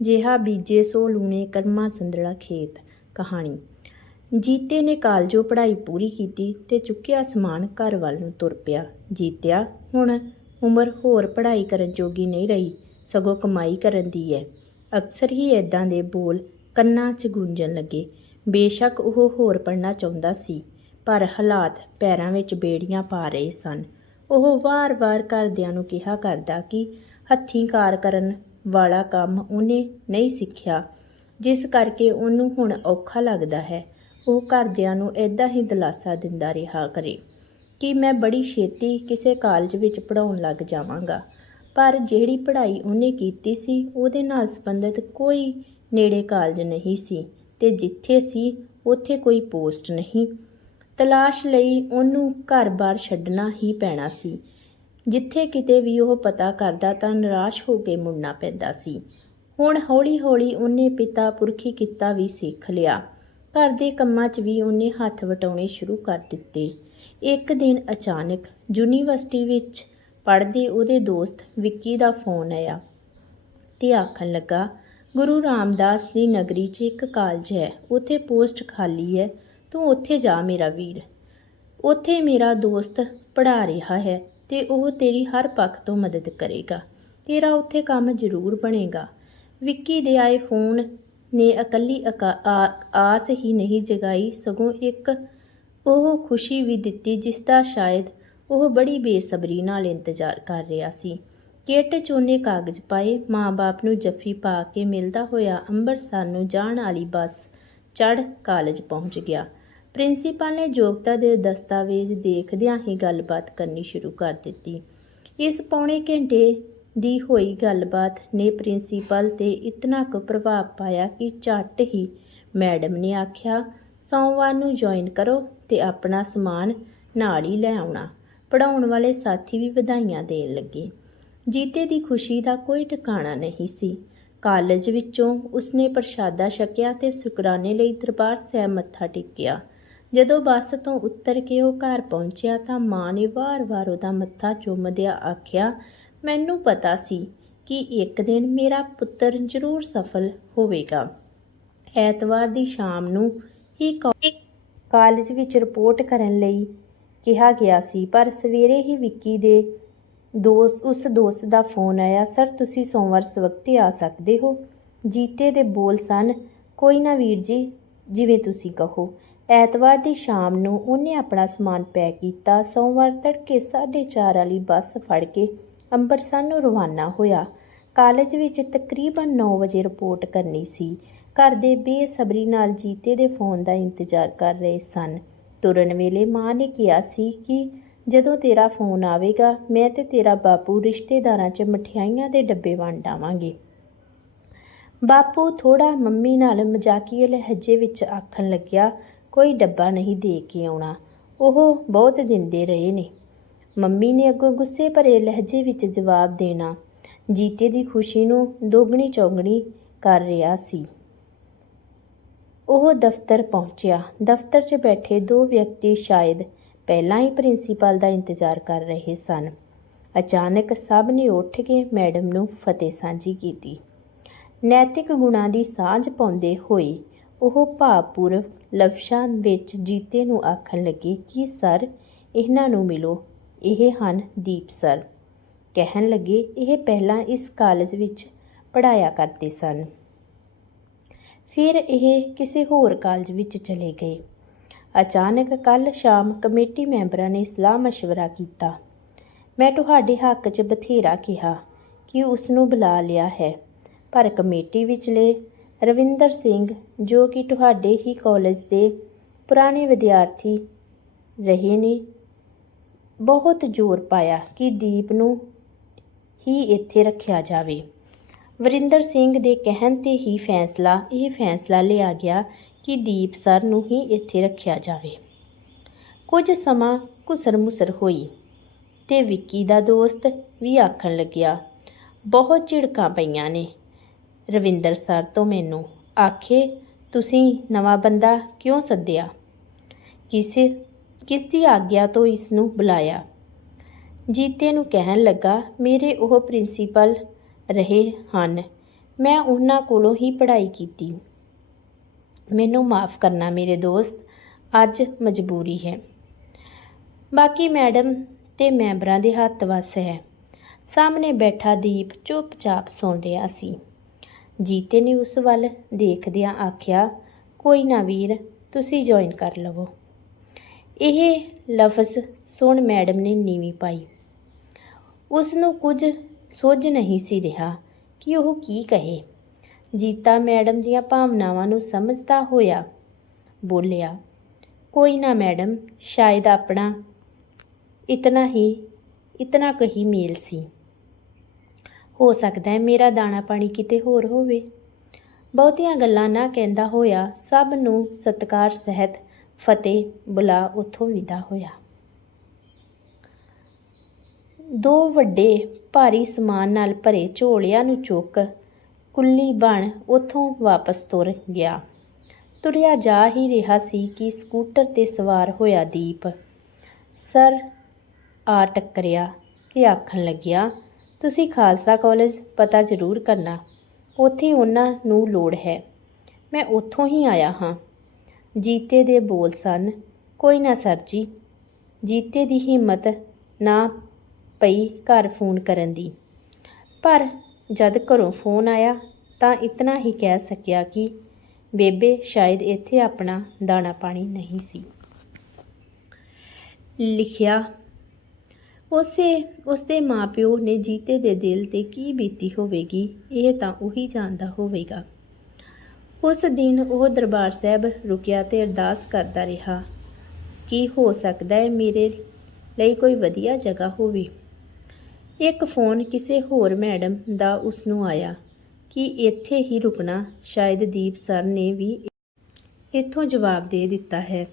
ਜਿਹਾ ਬੀਜੇ ਸੋ ਲੂਣੇ ਕਰਮਾ ਸੰਦੜਾ ਖੇਤ। ਕਹਾਣੀ। ਜੀਤੇ ਨੇ ਕਾਲਜੋਂ ਪੜ੍ਹਾਈ ਪੂਰੀ ਕੀਤੀ ਤੇ ਚੁੱਕਿਆ ਸਮਾਨ ਘਰ ਵੱਲ ਨੂੰ ਤੁਰ ਪਿਆ। ਜੀਤਿਆ, ਹੁਣ ਉਮਰ ਹੋਰ ਪੜ੍ਹਾਈ ਕਰਨ ਜੋਗੀ ਨਹੀਂ ਰਹੀ, ਸਗੋਂ ਕਮਾਈ ਕਰਨ ਦੀ ਹੈ ਅਕਸਰ ਹੀ ਇਦਾਂ ਦੇ ਬੋਲ ਕੰਨਾਂ 'ਚ ਗੂੰਜਣ ਲੱਗੇ। ਬੇਸ਼ੱਕ ਉਹ ਹੋਰ ਪੜ੍ਹਨਾ ਚਾਹੁੰਦਾ ਸੀ, ਪਰ ਹਾਲਾਤ ਪੈਰਾਂ ਵਿੱਚ ਬੇੜੀਆਂ ਪਾ ਰਹੇ ਸਨ। ਉਹ ਵਾਰ-ਵਾਰ ਘਰਦਿਆਂ ਨੂੰ ਕਿਹਾ ਕਰਦਾ ਕਿ ਹੱਥੀਂ ਕਾਰ ਕਰਨ ਵਾਲਾ ਕੰਮ ਉਹਨੇ ਨਹੀਂ ਸਿੱਖਿਆ, ਜਿਸ ਕਰਕੇ ਉਹਨੂੰ ਹੁਣ ਔਖਾ ਲੱਗਦਾ ਹੈ। ਉਹ ਘਰਦਿਆਂ ਨੂੰ ਇਦਾਂ ਹੀ ਦਿਲਾਸਾ ਦਿੰਦਾ ਰਿਹਾ ਕਰੇ ਕਿ ਮੈਂ ਬੜੀ ਛੇਤੀ ਕਿਸੇ ਕਾਲਜ ਵਿੱਚ ਪੜਾਉਣ ਲੱਗ ਜਾਵਾਂਗਾ। ਪਰ ਜਿਹੜੀ ਪੜ੍ਹਾਈ ਉਹਨੇ ਕੀਤੀ ਸੀ, ਉਹਦੇ ਨਾਲ ਸੰਬੰਧਿਤ ਕੋਈ ਨੇੜੇ ਕਾਲਜ ਨਹੀਂ ਸੀ ਤੇ ਜਿੱਥੇ ਸੀ, ਉੱਥੇ ਕੋਈ ਪੋਸਟ ਨਹੀਂ। ਤਲਾਸ਼ ਲਈ ਉਹਨੂੰ ਘਰ-ਬਾਰ ਛੱਡਣਾ ਹੀ ਪੈਣਾ ਸੀ। ਜਿੱਥੇ ਕਿਤੇ ਵੀ ਉਹ ਪਤਾ ਕਰਦਾ ਤਾਂ ਨਿਰਾਸ਼ ਹੋ ਕੇ ਮੁੜਨਾ ਪੈਂਦਾ ਸੀ। ਹੁਣ ਹੌਲੀ-ਹੌਲੀ ਉਹਨੇ ਪਿਤਾ ਪੁਰਖੀ ਕੀਤਾ ਵੀ ਸਿੱਖ ਲਿਆ। ਘਰ ਦੇ ਕੰਮਾਂ 'ਚ ਵੀ ਉਹਨੇ ਹੱਥ ਵਟਾਉਣੇ ਸ਼ੁਰੂ ਕਰ ਦਿੱਤੇ। ਇੱਕ ਦਿਨ ਅਚਾਨਕ ਯੂਨੀਵਰਸਿਟੀ ਵਿੱਚ ਪੜ੍ਹਦੇ ਉਹਦੇ ਦੋਸਤ ਵਿੱਕੀ ਦਾ ਫੋਨ ਆਇਆ ਤੇ ਆਖਣ ਲੱਗਾ, ਗੁਰੂ ਰਾਮਦਾਸ ਦੀ ਨਗਰੀ 'ਚ ਇੱਕ ਕਾਲਜ ਹੈ, ਉੱਥੇ ਪੋਸਟ ਖਾਲੀ ਹੈ, ਤੂੰ ਉੱਥੇ ਜਾ ਮੇਰਾ ਵੀਰ। ਉੱਥੇ ਮੇਰਾ ਦੋਸਤ ਪੜ੍ਹਾ ਰਿਹਾ ਹੈ ਤੇ ਉਹ ਤੇਰੀ ਹਰ ਪੱਖ ਤੋਂ ਮਦਦ ਕਰੇਗਾ। ਤੇਰਾ ਉੱਥੇ ਕੰਮ ਜ਼ਰੂਰ ਬਣੇਗਾ। ਵਿੱਕੀ ਦੇ ਆਏ ਫੋਨ ਨੇ ਇਕੱਲੀ ਅਕਾ- ਆ- ਆਸ ਹੀ ਨਹੀਂ ਜਗਾਈ, ਸਗੋਂ ਇੱਕ ਉਹ ਖੁਸ਼ੀ ਵੀ ਦਿੱਤੀ ਜਿਸ ਦਾ ਸ਼ਾਇਦ ਉਹ ਬੜੀ ਬੇਸਬਰੀ ਨਾਲ ਇੰਤਜ਼ਾਰ ਕਰ ਰਿਹਾ ਸੀ। ਕਿੱਟ 'ਚ ਉਹਨੇ ਕਾਗਜ਼ ਪਾਏ, ਮਾਂ-ਬਾਪ ਨੂੰ ਜੱਫੀ ਪਾ ਕੇ ਮਿਲਦਾ ਹੋਇਆ ਅੰਮ੍ਰਿਤਸਰ ਨੂੰ ਜਾਣ ਵਾਲੀ ਬੱਸ ਚੜ੍ਹ ਕਾਲਜ ਪਹੁੰਚ ਗਿਆ। ਪ੍ਰਿੰਸੀਪਲ ਨੇ ਯੋਗਤਾ ਦੇ ਦਸਤਾਵੇਜ਼ ਦੇਖਦਿਆਂ ਹੀ ਗੱਲਬਾਤ ਕਰਨੀ ਸ਼ੁਰੂ ਕਰ ਦਿੱਤੀ। ਇਸ ਪੌਣੇ ਘੰਟੇ ਦੀ ਹੋਈ ਗੱਲਬਾਤ ਨੇ ਪ੍ਰਿੰਸੀਪਲ ਤੇ ਇਤਨਾ ਕੁ ਪ੍ਰਭਾਵ ਪਾਇਆ ਕਿ ਝੱਟ ਹੀ ਮੈਡਮ ਨੇ ਆਖਿਆ, ਸੋਮਵਾਰ ਨੂੰ ਜੁਆਇਨ ਕਰੋ ਤੇ ਆਪਣਾ ਸਮਾਨ ਨਾਲ ਹੀ ਲੈ ਆਉਣਾ। ਪੜਾਉਣ ਵਾਲੇ ਸਾਥੀ ਵੀ ਵਧਾਈਆਂ ਦੇਣ ਲੱਗੇ। ਜੀਤੇ ਦੀ ਖੁਸ਼ੀ ਦਾ ਕੋਈ ਟਿਕਾਣਾ ਨਹੀਂ ਸੀ। ਕਾਲਜ ਵਿੱਚੋਂ ਉਸਨੇ ਪ੍ਰਸ਼ਾਦਾ ਛਕਿਆ ਤੇ ਸ਼ੁਕਰਾਨੇ ਲਈ ਦਰਬਾਰ ਸਾਹਿਬ ਮੱਥਾ ਟੇਕਿਆ। ਜਦੋਂ ਬੱਸ ਤੋਂ ਉਤਰ ਕੇ ਉਹ ਘਰ ਪਹੁੰਚਿਆ ਤਾਂ ਮਾਂ ਨੇ ਵਾਰ-ਵਾਰ ਉਹਦਾ ਮੱਥਾ ਚੁੰਮਦਿਆਂ ਆਖਿਆ, ਮੈਨੂੰ ਪਤਾ ਸੀ ਕਿ ਇੱਕ ਦਿਨ ਮੇਰਾ ਪੁੱਤਰ ਜ਼ਰੂਰ ਸਫਲ ਹੋਵੇਗਾ। ਐਤਵਾਰ ਦੀ ਸ਼ਾਮ ਨੂੰ ਹੀ ਕਾਲਜ ਵਿੱਚ ਰਿਪੋਰਟ ਕਰਨ ਲਈ ਕਿਹਾ ਗਿਆ ਸੀ, ਪਰ ਸਵੇਰੇ ਹੀ ਵਿੱਕੀ ਦੇ ਦੋਸਤ ਉਸ ਦੋਸਤ ਦਾ ਫੋਨ ਆਇਆ, ਸਰ, ਤੁਸੀਂ ਸੋਮਵਾਰ ਸਵਖਤੇ ਆ ਸਕਦੇ ਹੋ। ਜੀਤੇ ਦੇ ਬੋਲ ਸਨ, ਕੋਈ ਨਾ ਵੀਰ ਜੀ, ਜਿਵੇਂ ਤੁਸੀਂ ਕਹੋ। ਐਤਵਾਰ ਦੀ ਸ਼ਾਮ ਨੂੰ ਉਹਨੇ ਆਪਣਾ ਸਮਾਨ ਪੈਕ ਕੀਤਾ। ਸੋਮਵਾਰ ਤੜਕੇ 4:30 ਵਾਲੀ ਬੱਸ ਫੜ ਕੇ ਅੰਮ੍ਰਿਤਸਰ ਨੂੰ ਰਵਾਨਾ ਹੋਇਆ। ਕਾਲਜ ਵਿੱਚ ਤਕਰੀਬਨ 9 ਵਜੇ ਰਿਪੋਰਟ ਕਰਨੀ ਸੀ। ਘਰ ਦੇ ਬੇਸਬਰੀ ਨਾਲ ਜੀਤੇ ਦੇ ਫੋਨ ਦਾ ਇੰਤਜ਼ਾਰ ਕਰ ਰਹੇ ਸਨ। ਤੁਰਨ ਵੇਲੇ ਮਾਂ ਨੇ ਕਿਹਾ ਸੀ ਕਿ ਜਦੋਂ ਤੇਰਾ ਫੋਨ ਆਵੇਗਾ, ਮੈਂ ਤੇ ਤੇਰਾ ਬਾਪੂ ਰਿਸ਼ਤੇਦਾਰਾਂ 'ਚ ਮਠਿਆਈਆਂ ਦੇ ਡੱਬੇ ਵੰਡ ਆਵਾਂਗੇ। ਬਾਪੂ ਥੋੜਾ ਮੰਮੀ ਨਾਲ ਮਜ਼ਾਕੀਏ ਲਹਿਜੇ ਵਿੱਚ ਆਖਣ ਲੱਗਿਆ ਕੋਈ ਡੱਬਾ ਨਹੀਂ ਦੇ ਕੇ ਆਉਣਾ। ਉਹ ਬਹੁਤ ਦਿੰਦੇ ਰਹੇ ਨੇ। ਮੰਮੀ ਨੇ ਅੱਗੋਂ ਗੁੱਸੇ ਭਰੇ ਲਹਿਜੇ ਵਿੱਚ ਜਵਾਬ ਦੇਣਾ, ਜੀਤੇ ਦੀ ਖੁਸ਼ੀ ਨੂੰ ਦੋਗਣੀ ਚੌਗਣੀ ਕਰ ਰਿਹਾ ਸੀ। ਉਹ ਦਫ਼ਤਰ ਪਹੁੰਚਿਆ। ਦਫ਼ਤਰ 'ਚ ਬੈਠੇ ਦੋ ਵਿਅਕਤੀ ਸ਼ਾਇਦ ਪਹਿਲਾਂ ਹੀ ਪ੍ਰਿੰਸੀਪਲ ਦਾ ਇੰਤਜ਼ਾਰ ਕਰ ਰਹੇ ਸਨ। ਅਚਾਨਕ ਸਭ ਨੇ ਉੱਠ ਕੇ ਮੈਡਮ ਨੂੰ ਫਤਿਹ ਸਾਂਝੀ ਕੀਤੀ। ਨੈਤਿਕ ਗੁਣਾਂ ਦੀ ਸਾਂਝ ਪਾਉਂਦੇ ਹੋਏ ਉਹ ਭਾਵਪੂਰਵ ਲਫ਼ਜ਼ਾਂ ਵਿੱਚ ਜੀਤੇ ਨੂੰ ਆਖਣ ਲੱਗੇ ਕਿ ਸਰ ਇਹਨਾਂ ਨੂੰ ਮਿਲੋ ਇਹ ਹਨ ਦੀਪ ਸਰ ਕਹਿਣ ਲੱਗੇ ਇਹ ਪਹਿਲਾਂ ਇਸ ਕਾਲਜ ਵਿੱਚ ਪੜਾਇਆ ਕਰਦੇ ਸਨ ਫਿਰ ਇਹ ਕਿਸੇ ਹੋਰ ਕਾਲਜ ਵਿੱਚ ਚਲੇ ਗਏ ਅਚਾਨਕ ਕੱਲ ਸ਼ਾਮ ਕਮੇਟੀ ਮੈਂਬਰਾਂ ਨੇ ਸਲਾਹ مشورہ ਕੀਤਾ ਮੈਂ ਤੁਹਾਡੇ ਹੱਕ 'ਚ ਬਥੇਰਾ ਕਿਹਾ ਕਿ ਉਸ ਨੂੰ ਬੁਲਾ ਲਿਆ ਹੈ ਪਰ ਕਮੇਟੀ ਵਿਚਲੇ ਰਵਿੰਦਰ ਸਿੰਘ, ਜੋ ਕਿ ਤੁਹਾਡੇ ਹੀ ਕਾਲਜ ਦੇ ਪੁਰਾਣੇ ਵਿਦਿਆਰਥੀ ਰਹੇ ਨੇ। ਬਹੁਤ ਜ਼ੋਰ ਪਾਇਆ ਕਿ ਦੀਪ ਨੂੰ ਹੀ ਇੱਥੇ ਰੱਖਿਆ ਜਾਵੇ। ਵਰਿੰਦਰ ਸਿੰਘ ਦੇ ਕਹਿਣ ਤੇ ਹੀ ਫੈਸਲਾ, ਇਹ ਫੈਸਲਾ ਲਿਆ ਗਿਆ ਕਿ ਦੀਪ ਸਰ ਨੂੰ ਹੀ ਇੱਥੇ ਰੱਖਿਆ ਜਾਵੇ। ਕੁਝ ਸਮਾਂ ਘੁਸਰ ਮੁਸਰ ਹੋਈ ਤੇ ਵਿੱਕੀ ਦਾ ਦੋਸਤ ਵੀ ਆਖਣ ਲੱਗਿਆ, ਬਹੁਤ ਝਿੜਕਾਂ ਪਈਆਂ ਨੇ। ਰਵਿੰਦਰ ਸਰ ਤੋਂ ਮੈਨੂੰ ਆਖੇ, ਤੁਸੀਂ ਨਵਾਂ ਬੰਦਾ ਕਿਉਂ ਸੱਦਿਆ? ਕਿਸ ਕਿਸ ਦੀ ਆਗਿਆ ਤੋਂ ਇਸ ਨੂੰ ਬੁਲਾਇਆ? ਜੀਤੇ ਨੂੰ ਕਹਿਣ ਲੱਗਾ, ਮੇਰੇ ਉਹ ਪ੍ਰਿੰਸੀਪਲ ਰਹੇ ਹਨ। ਮੈਂ ਉਹਨਾਂ ਕੋਲੋਂ ਹੀ ਪੜ੍ਹਾਈ ਕੀਤੀ। ਮੈਨੂੰ ਮਾਫ ਕਰਨਾ ਮੇਰੇ ਦੋਸਤ, ਅੱਜ ਮਜਬੂਰੀ ਹੈ। ਬਾਕੀ ਮੈਡਮ ਤੇ ਮੈਂਬਰਾਂ ਦੇ ਹੱਥ ਵੱਸ ਹੈ। ਸਾਹਮਣੇ ਬੈਠਾ ਦੀਪ ਚੁੱਪਚਾਪ ਸੁਣ ਰਿਹਾ ਸੀ। ਜੀਤੇ ਨੇ ਉਸ ਵੱਲ ਦੇਖਦਿਆਂ ਆਖਿਆ, ਕੋਈ ਨਾ ਵੀਰ, ਤੁਸੀਂ ਜੁਆਇਨ ਕਰ ਲਵੋ। ਇਹ ਲਫ਼ਜ਼ ਸੁਣ ਮੈਡਮ ਨੇ ਨੀਵੀਂ ਪਾਈ। ਉਸ ਨੂੰ ਕੁਝ ਸੋਝ ਨਹੀਂ ਸੀ ਰਿਹਾ ਕਿ ਉਹ ਕੀ ਕਹੇ। ਜੀਤਾ ਮੈਡਮ ਦੀਆਂ ਭਾਵਨਾਵਾਂ ਨੂੰ ਸਮਝਦਾ ਹੋਇਆ ਬੋਲਿਆ, ਕੋਈ ਨਾ ਮੈਡਮ, ਸ਼ਾਇਦ ਆਪਣਾ ਇਤਨਾ ਹੀ, ਇਤਨਾ ਕਹੀ ਮੇਲ ਸੀ। ਹੋ ਸਕਦਾ ਹੈ ਮੇਰਾ ਦਾਣਾ ਪਾਣੀ ਕਿਤੇ ਹੋਰ ਹੋਵੇ। ਬਹੁਤੀਆਂ ਗੱਲਾਂ ਨਾ ਕਹਿੰਦਾ ਹੋਇਆ, ਸਭ ਨੂੰ ਸਤਕਾਰ, ਸਹਿਤ, ਫਤਿਹ, ਬੁਲਾ ਉੱਥੋਂ ਵਿਦਾ ਹੋਇਆ। ਦੋ ਵੱਡੇ ਭਾਰੀ ਸਮਾਨ ਨਾਲ ਭਰੇ ਝੋਲਿਆਂ ਨੂੰ ਚੁੱਕ ਕੁੱਲੀ ਬਣ ਉੱਥੋਂ ਵਾਪਸ ਤੁਰ ਗਿਆ। ਤੁਰਿਆ ਜਾ ਹੀ ਰਿਹਾ ਸੀ ਕਿ ਸਕੂਟਰ ਤੇ ਸਵਾਰ ਹੋਇਆ ਦੀਪ। ਸਰ ਆ ਟੱਕਰਿਆ ਕਿ ਆਖਣ ਲੱਗਿਆ ਤੁਸੀਂ ਖਾਲਸਾ ਕਾਲਜ ਪਤਾ ਜ਼ਰੂਰ ਕਰਨਾ। ਉੱਥੇ ਉਹਨਾਂ ਨੂੰ ਲੋੜ ਹੈ। ਮੈਂ ਉੱਥੋਂ ਹੀ ਆਇਆ ਹਾਂ। ਜੀਤੇ ਦੇ ਬੋਲ ਸਨ, ਕੋਈ ਨਾ ਸਰ ਜੀ। ਜੀਤੇ ਦੀ ਹਿੰਮਤ ਨਾ ਪਈ ਘਰ ਫੋਨ ਕਰਨ ਦੀ। ਪਰ ਜਦ ਘਰੋਂ ਫੋਨ ਆਇਆ, ਤਾਂ ਇਤਨਾ ਹੀ ਕਹਿ ਸਕਿਆ ਕਿ ਬੇਬੇ ਸ਼ਾਇਦ ਇੱਥੇ ਆਪਣਾ ਦਾਣਾ ਪਾਣੀ ਨਹੀਂ ਸੀ। ਲਿਖਿਆ ਉਸੇ, ਉਸਦੇ ਮਾਪਿਓ ਨੇ ਜੀਤੇ ਦੇ ਦਿਲ ਤੇ ਕੀ ਬੀਤੀ ਹੋਵੇਗੀ, ਇਹ ਤਾਂ ਉਹੀ ਜਾਣਦਾ ਹੋਵੇਗਾ। ਉਸ ਦਿਨ ਉਹ ਦਰਬਾਰ ਸਾਹਿਬ ਰੁਕਿਆ ਤੇ ਅਰਦਾਸ ਕਰਦਾ ਰਿਹਾ, ਕੀ ਹੋ ਸਕਦਾ ਹੈ ਮੇਰੇ ਲਈ ਕੋਈ ਵਧੀਆ ਜਗ੍ਹਾ ਹੋਵੇ? ਇੱਕ ਫੋਨ ਕਿਸੇ ਹੋਰ ਮੈਡਮ ਦਾ ਉਸ ਨੂੰ ਆਇਆ ਕਿ ਇੱਥੇ ਹੀ ਰੁਕਣਾ, ਸ਼ਾਇਦ ਦੀਪ ਸਰ ਨੇ ਵੀ ਇੱਥੋਂ ਜਵਾਬ ਦੇ ਦਿੱਤਾ ਹੈ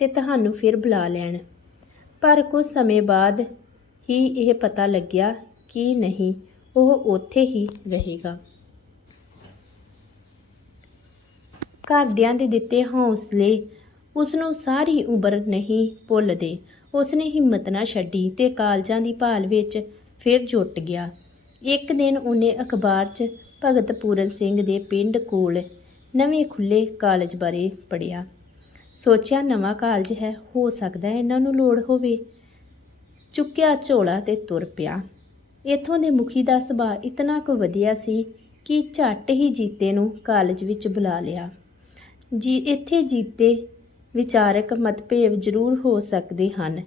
ਤੇ ਤੁਹਾਨੂੰ ਫਿਰ ਬੁਲਾ ਲੈਣ। ਪਰ ਕੁਝ ਸਮੇਂ ਬਾਅਦ ਹੀ ਇਹ ਪਤਾ ਲੱਗਿਆ ਕਿ ਨਹੀਂ, ਉਹ ਉੱਥੇ ਹੀ ਰਹੇਗਾ। ਘਰਦਿਆਂ ਦੇ ਦਿੱਤੇ ਹੌਸਲੇ ਉਸ ਨੂੰ ਸਾਰੀ ਉਮਰ ਨਹੀਂ ਭੁੱਲਦੇ। ਉਸ ਨੇ ਹਿੰਮਤ ਨਾ ਛੱਡੀ ਤੇ ਕਾਲਜਾਂ ਦੀ ਭਾਲ ਵਿੱਚ ਫਿਰ ਜੁਟ ਗਿਆ। ਇੱਕ ਦਿਨ ਉਹਨੇ ਅਖਬਾਰ 'ਚ ਭਗਤ ਪੂਰਨ ਸਿੰਘ ਦੇ ਪਿੰਡ ਕੋਲ ਨਵੇਂ ਖੁੱਲੇ ਕਾਲਜ ਬਾਰੇ ਪੜ੍ਹਿਆ। ਸੋਚਿਆ, ਨਵਾਂ ਕਾਲਜ ਹੈ, ਹੋ ਸਕਦਾ ਹੈ ਇਹਨਾਂ ਨੂੰ ਲੋੜ ਹੋਵੇ। ਚੁੱਕਿਆ ਝੋਲਾ ਤੇ ਤੁਰ ਪਿਆ। ਇਥੋਂ ਦੇ ਮੁਖੀ ਦਾ ਸੁਭਾਅ ਇਤਨਾ ਕੁ ਵਧੀਆ ਸੀ ਕਿ ਝੱਟ ਹੀ ਜੀਤੇ ਨੂੰ ਕਾਲਜ ਵਿੱਚ ਬੁਲਾ ਲਿਆ। ਜੀ, ਇੱਥੇ ਜੀਤੇ ਵਿਚਾਰਕ ਮਤਭੇਦ ਜ਼ਰੂਰ ਹੋ ਸਕਦੇ ਹਨ,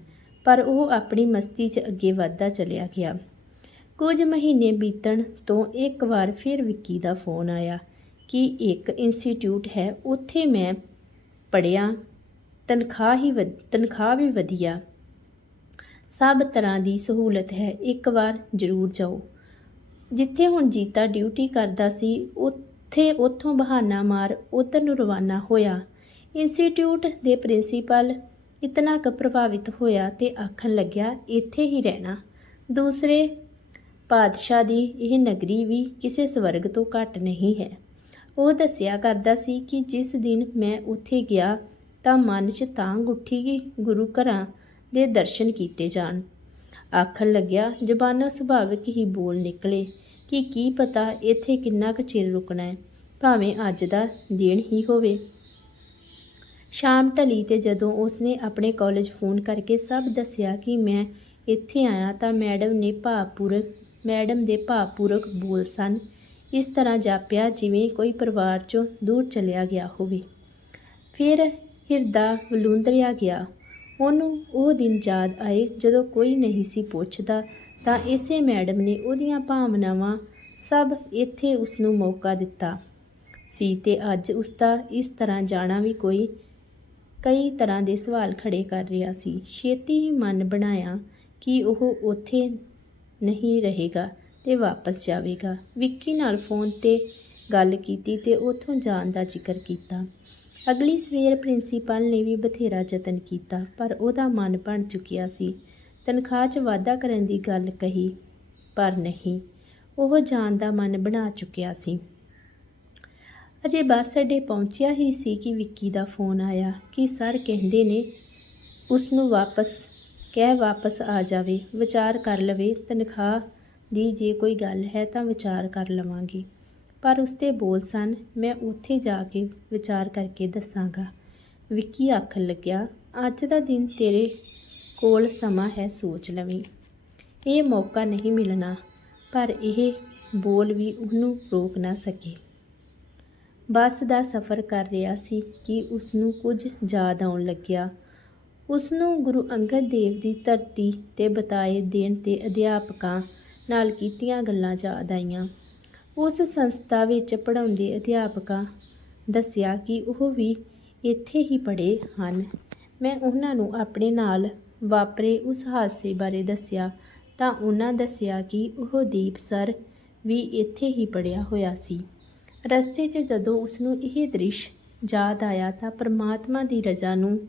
ਪਰ ਉਹ ਆਪਣੀ ਮਸਤੀ 'ਚ ਅੱਗੇ ਵਧਦਾ ਚਲਿਆ ਗਿਆ। ਕੁਝ ਮਹੀਨੇ ਬੀਤਣ ਤੋਂ ਇੱਕ ਵਾਰ ਫਿਰ ਵਿੱਕੀ ਦਾ ਫੋਨ ਆਇਆ ਕਿ ਇੱਕ ਇੰਸਟੀਚਿਊਟ ਹੈ, ਉੱਥੇ ਮੈਂ ਪੜਿਆ ਤਨਖਾਹ ਹੀ ਵਧ- ਤਨਖਾਹ ਵੀ ਵਧੀਆ। ਸਭ ਤਰ੍ਹਾਂ ਦੀ ਸਹੂਲਤ ਹੈ। ਇੱਕ ਵਾਰ ਜ਼ਰੂਰ ਜਾਓ। ਜਿੱਥੇ ਹੁਣ ਜੀਤਾ ਡਿਊਟੀ ਕਰਦਾ ਸੀ, ਉੱਥੇ ਉੱਥੋਂ ਬਹਾਨਾ ਮਾਰ ਉੱਧਰ ਨੂੰ ਰਵਾਨਾ ਹੋਇਆ। ਇੰਸਟੀਚਿਊਟ ਦੇ ਪ੍ਰਿੰਸੀਪਲ ਇਤਨਾ ਕੁ ਪ੍ਰਭਾਵਿਤ ਹੋਇਆ ਤੇ ਆਖਣ ਲੱਗਿਆ, ਇੱਥੇ ਹੀ ਰਹਿਣਾ। ਦੂਸਰੇ ਪਾਤਸ਼ਾਹ ਦੀ ਇਹ ਨਗਰੀ ਵੀ ਕਿਸੇ ਸਵਰਗ ਤੋਂ ਘੱਟ ਨਹੀਂ ਹੈ। ਉਹ ਦੱਸਿਆ ਕਰਦਾ ਸੀ ਕਿ ਜਿਸ ਦਿਨ ਮੈਂ ਉੱਥੇ ਗਿਆ, ਤਾਂ ਮਨ 'ਚ ਤਾਂ ਉੱਠੀ ਗਈ ਗੁਰੂ ਘਰਾਂ ਦੇ ਦਰਸ਼ਨ ਕੀਤੇ ਜਾਣ। ਆਖਣ ਲੱਗਿਆ, ਜ਼ਬਾਨੋਂ ਸੁਭਾਵਿਕ ਹੀ ਬੋਲ ਨਿਕਲੇ ਕਿ ਕੀ ਪਤਾ ਇੱਥੇ ਕਿੰਨਾ ਕੁ ਚਿਰ ਰੁਕਣਾ ਹੈ, ਭਾਵੇਂ ਅੱਜ ਦਾ ਦਿਨ ਹੀ ਹੋਵੇ। ਸ਼ਾਮ ਢਲੀ ਤੇ ਜਦੋਂ ਉਸਨੇ ਆਪਣੇ ਕਾਲਜ ਫੋਨ ਕਰਕੇ ਸਭ ਦੱਸਿਆ ਕਿ ਮੈਂ ਇੱਥੇ ਆਇਆ ਤਾਂ ਮੈਡਮ ਨੇ ਭਾਵਪੂਰਕ, ਮੈਡਮ ਦੇ ਭਾਵਪੂਰਕ ਬੋਲ ਸਨ, ਇਸ ਤਰ੍ਹਾਂ ਜਾਪਿਆ ਜਿਵੇਂ ਕੋਈ ਪਰਿਵਾਰ ਚੋਂ ਦੂਰ ਚਲਿਆ ਗਿਆ ਹੋਵੇ। ਫਿਰ ਹਿਰਦਾ ਵਲੂੰਦਰਿਆ ਗਿਆ। ਉਹਨੂੰ ਉਹ ਦਿਨ ਯਾਦ ਆਏ, ਜਦੋਂ ਕੋਈ ਨਹੀਂ ਸੀ ਪੁੱਛਦਾ, ਤਾਂ ਇਸੇ ਮੈਡਮ ਨੇ ਉਹਦੀਆਂ ਭਾਵਨਾਵਾਂ ਸਭ ਇੱਥੇ ਉਸ ਨੂੰ ਮੌਕਾ ਦਿੱਤਾ। ਸੀ ਤੇ ਅੱਜ ਉਸ ਦਾ ਇਸ ਤਰ੍ਹਾਂ ਜਾਣਾ ਵੀ ਕੋਈ, ਕਈ ਤਰ੍ਹਾਂ ਦੇ ਸਵਾਲ ਖੜੇ ਕਰ ਰਿਹਾ ਸੀ। ਛੇਤੀ ਹੀ ਮਨ ਬਣਾਇਆ ਕਿ ਉਹ ਉੱਥੇ ਨਹੀਂ ਰਹੇਗਾ ਤੇ ਵਾਪਸ ਜਾਵੇਗਾ। ਵਿੱਕੀ ਨਾਲ ਫੋਨ ਤੇ ਗੱਲ ਕੀਤੀ ਤੇ ਉੱਥੋਂ ਜਾਣ ਦਾ ਜ਼ਿਕਰ ਕੀਤਾ। ਅਗਲੀ ਸਵੇਰ ਪ੍ਰਿੰਸੀਪਲ ਨੇ ਵੀ ਬਥੇਰਾ ਯਤਨ ਕੀਤਾ, ਪਰ ਉਹਦਾ ਮਨ ਬਣ ਚੁੱਕਿਆ ਸੀ। ਤਨਖਾਹ 'ਚ ਵਾਧਾ ਕਰਨ ਦੀ ਗੱਲ ਕਹੀ, ਪਰ ਨਹੀਂ, ਉਹ ਜਾਣ ਦਾ ਮਨ ਬਣਾ ਚੁੱਕਿਆ ਸੀ। ਅਜੇ ਬੱਸ ਅੱਡੇ ਪਹੁੰਚਿਆ ਹੀ ਸੀ ਕਿ ਵਿੱਕੀ ਦਾ ਫੋਨ ਆਇਆ, ਕਿ ਸਰ ਕਹਿੰਦੇ ਨੇ ਉਸ ਨੂੰ ਵਾਪਸ, ਕਹਿ ਵਾਪਸ ਆ ਜਾਵੇ, ਵਿਚਾਰ ਕਰ ਲਵੇ, ਤਨਖਾਹ ਦੀ ਜੇ ਕੋਈ ਗੱਲ ਹੈ ਤਾਂ ਵਿਚਾਰ ਕਰ ਲਵਾਂਗੇ। ਪਰ ਉਸਦੇ ਬੋਲ ਸਨ, ਮੈਂ ਉੱਥੇ ਜਾ ਕੇ ਵਿਚਾਰ ਕਰਕੇ ਦੱਸਾਂਗਾ। ਵਿੱਕੀ ਆਖਣ ਲੱਗਿਆ, ਅੱਜ ਦਾ ਦਿਨ ਤੇਰੇ ਕੋਲ ਸਮਾਂ ਹੈ, ਸੋਚ ਲਵੀਂ। ਇਹ ਮੌਕਾ ਨਹੀਂ ਮਿਲਣਾ, ਪਰ ਇਹ ਬੋਲ ਵੀ ਉਹਨੂੰ ਰੋਕ ਨਾ ਸਕੇ। ਬੱਸ ਦਾ ਸਫ਼ਰ ਕਰ ਰਿਹਾ ਸੀ ਕਿ ਉਸ ਨੂੰ ਕੁਝ ਯਾਦ ਆਉਣ ਲੱਗਿਆ। ਉਸ ਨੂੰ ਗੁਰੂ ਅੰਗਦ ਦੇਵ ਦੀ ਧਰਤੀ ਤੇ ਬਤਾਏ ਦੇਣ ਤੇ ਅਧਿਆਪਕਾਂ ਨਾਲ ਕੀਤੀਆਂ ਗੱਲਾਂ ਯਾਦ ਆਈਆਂ। ਉਸ ਸੰਸਥਾ ਵਿੱਚ ਪੜ੍ਹਾਉਂਦੇ ਅਧਿਆਪਕਾਂ ਦੱਸਿਆ ਕਿ ਉਹ ਵੀ ਇੱਥੇ ਹੀ ਪੜ੍ਹੇ ਹਨ। ਮੈਂ ਉਹਨਾਂ ਨੂੰ ਆਪਣੇ ਨਾਲ ਵਾਪਰੇ ਉਸ ਹਾਦਸੇ ਬਾਰੇ ਦੱਸਿਆ ਤਾਂ ਉਹਨਾਂ ਦੱਸਿਆ ਕਿ ਉਹ ਦੀਪ ਸਰ ਵੀ ਇੱਥੇ ਹੀ ਪੜ੍ਹਿਆ ਹੋਇਆ ਸੀ। ਰਸਤੇ 'ਚ ਜਦੋਂ ਉਸ ਨੂੰ ਇਹ ਦ੍ਰਿਸ਼ ਯਾਦ ਆਇਆ ਤਾਂ ਪ੍ਰਮਾਤਮਾ ਦੀ ਰਜ਼ਾ ਨੂੰ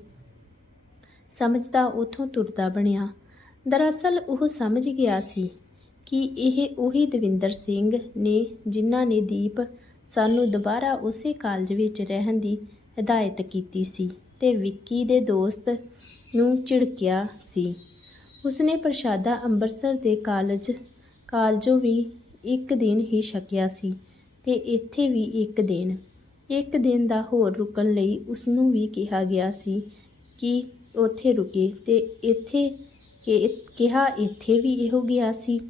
ਸਮਝਦਾ ਉਥੋਂ ਤੁਰਦਾ ਬਣਿਆ। ਦਰਅਸਲ ਉਹ ਸਮਝ ਗਿਆ ਸੀ ਕਿ ਇਹ ਉਹੀ ਦਵਿੰਦਰ ਸਿੰਘ ਨੇ ਜਿਨ੍ਹਾਂ ਨੇ ਦੀਪ ਸਾਨੂੰ ਦੁਬਾਰਾ ਉਸੇ ਕਾਲਜ ਵਿੱਚ ਰਹਿਣ ਦੀ ਹਦਾਇਤ ਕੀਤੀ ਸੀ ਤੇ ਵਿੱਕੀ ਦੇ ਦੋਸਤ ਨੂੰ ਝਿੜਕਿਆ ਸੀ। ਉਸਨੇ ਪ੍ਰਸ਼ਾਦਾ ਅੰਮ੍ਰਿਤਸਰ ਦੇ ਕਾਲਜ, ਕਾਲਜੋਂ ਵੀ ਇੱਕ ਦਿਨ ਹੀ ਛਕਿਆ ਸੀ ਤੇ ਇੱਥੇ ਵੀ ਇੱਕ ਦਿਨ। ਇੱਕ ਦਿਨ ਦਾ ਹੋਰ ਰੁਕਣ ਲਈ ਉਸ ਨੂੰ ਵੀ ਕਿਹਾ ਗਿਆ ਸੀ ਕਿ ਉੱਥੇ ਰੁਕੇ ਤੇ ਇੱਥੇ ਕਿ, ਕਿਹਾ ਇੱਥੇ ਵੀ ਇਹੋ ਗਿਆ ਸੀ।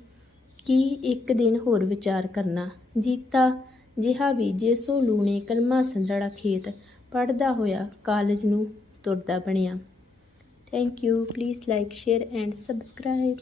ਕੀ ਇੱਕ ਦਿਨ ਹੋਰ ਵਿਚਾਰ ਕਰਨਾ। ਜੀਤਾ ਜਿਹਾ ਵੀ ਜੇ ਸੋ ਲੂਣੇ ਕਲਮਾ ਸੰਦੜਾ ਖੇਤ ਪੜਦਾ ਹੋਇਆ ਕਾਲਜ ਨੂੰ ਤੁਰਦਾ ਬਣਿਆ। Thank you please like share and subscribe